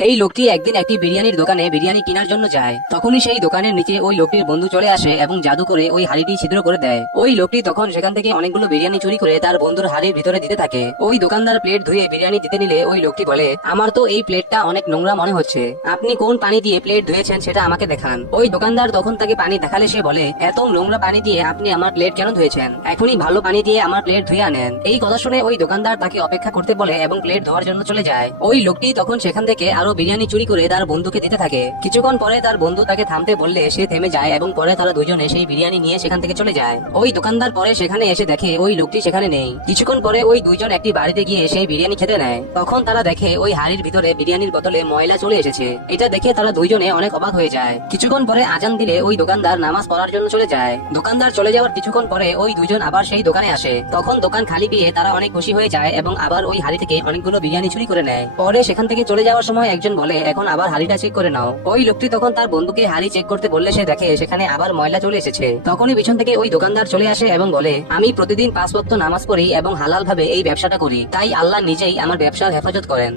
এই লোকটি একদিন একটি বিরিয়ানির দোকানে বিরিয়ানি কেনার জন্য যায়। তখনই সেই দোকানের নিচে ওই লোকটির বন্ধু চলে আসে এবং জাদু করে ওই হাড়িটি ছিদ্র করে দেয়। ওই লোকটি তখন সেখান থেকে অনেকগুলো বিরিয়ানি চুরি করে তার বন্ধুর হাড়ির ভিতরে দিতে থাকে। ওই দোকানদার প্লেট ধুয়ে বিরিয়ানি দিতে নিলে ওই লোকটি বলে, আমার তো এই প্লেটটা অনেক নোংরা মনে হচ্ছে, আপনি কোন পানি দিয়ে প্লেট ধুয়েছেন সেটা আমাকে দেখান। ওই দোকানদার তখন তাকে পানি দেখালে সে বলে, এত নোংরা পানি দিয়ে আপনি আমার প্লেট কেন ধুয়েছেন, এখনই ভালো পানি দিয়ে আমার প্লেট ধুয়ে আনেন। এই কথা শুনে ওই দোকানদার তাকে অপেক্ষা করতে বলে এবং প্লেট ধোয়ার জন্য চলে যায়। ওই লোকটি তখন সেখান থেকে আরো বিরিয়ানি চুরি করে তার বন্ধুকে দিতে থাকে। কিছুক্ষণ পরে তার বন্ধু তাকে থামতে বললে সে থেমে যায় এবং পরে তারা দুজনে সেই বিরিয়ানি নিয়ে সেখান থেকে চলে যায়। ওই দোকানদার পরে সেখানে এসে দেখে ওই লোকটি সেখানে নেই। কিছুক্ষণ পরে ওই দুইজন একটি বাড়িতে গিয়ে সেই বিরিয়ানি খেতে নেয়। তখন তারা দেখে ওই হাড়ির ভিতরে বিরিয়ানির বোতলে ময়লা চলে এসেছে। এটা দেখে তারা দুইজনে অনেক অবাক হয়ে যায়। কিছুক্ষণ পরে আজান দিলে ওই দোকানদার নামাজ পড়ার জন্য চলে যায়। দোকানদার চলে যাওয়ার কিছুক্ষণ পরে ওই দুইজন আবার সেই দোকানে আসে। তখন দোকান খালি পেয়ে তারা অনেক খুশি হয়ে যায় এবং আবার ওই হাড়ি থেকে অনেকগুলো বিরিয়ানি চুরি করে নেয়। পরে সেখান থেকে চলে যাওয়ার সময় একজন বলে, এখন আবার হাড়িটা চেক করে নাও। ওই লোকটি তখন তার বন্ধুকে হাড়ি চেক করতে বললে সে দেখে সেখানে আবার ময়লা চলে এসেছে। তখনই পিছন থেকে ওই দোকানদার চলে আসে এবং বলে, আমি প্রতিদিন 5 ওয়াক্ত নামাজ পড়ি এবং হালাল ভাবে এই ব্যবসাটা করি, তাই আল্লাহ নিজেই আমার ব্যবসার হেফাজত করেন।